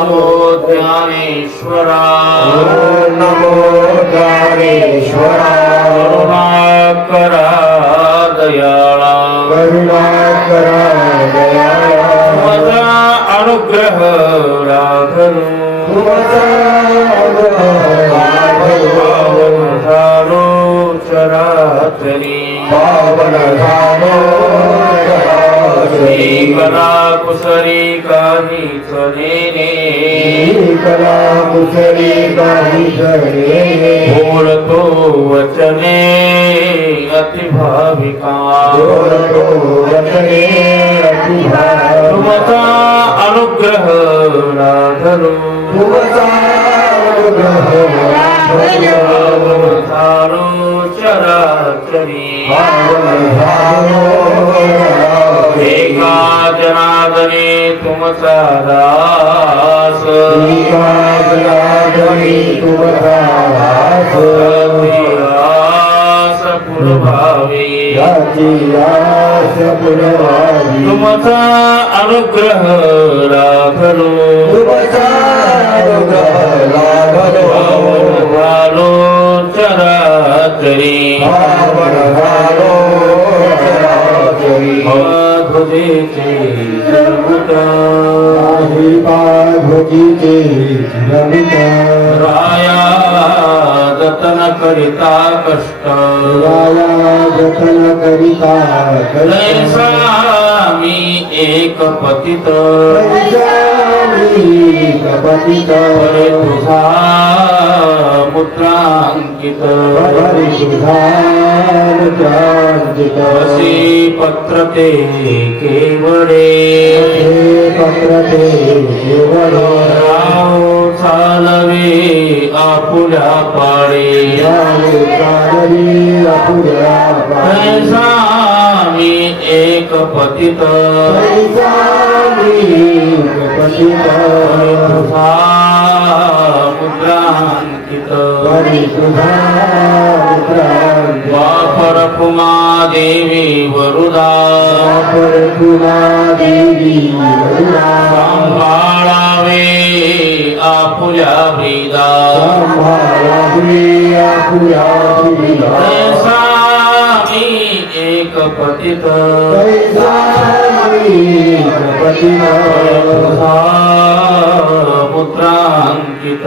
नमो ज्ञानेश्वरा नमो ज्ञानेश्वरा करुणाकरा दयाळा करुणाकरा दयाळा तुमचा अनुग्रह राखलो तुमचा पावन झालो चराचरी पावन झालो श्री कला कुसरी काहीच नेने कला कुसरी काही जणे बोलतो वचने अतिभाविका बोलतो वचने अतिभाविका तुमचा अनुग्रह राधलो तुमचा अनुग्रह पावन झालो चराचरी पावन झालो एका जनार्दने तुमचा दास तुमचा आस पुरभावी आस पुरवावी तुमचा अनुग्रह राखलो तुमचा अनुग्रह लाभलो झालो चराचरी पावन झालो चराचरी ध्वजेचे जन्मता पाधुकीचे रमित राया जतन करिता कष्ट राया जतन करिता जैसा मी एक पतित कपतित परे तुझा मुद्रांकित वसी पत्र ते केवळे पत्रते केवळ राव चालवे आपुल्या पाळे ऐसा मी एक पतित तुझा मुद्रांकित वापर पुमा देवी वरुदा सांभाळावे आपुल्या व्रीदा ऐसा मी एक पतित तुझा मुद्रांकित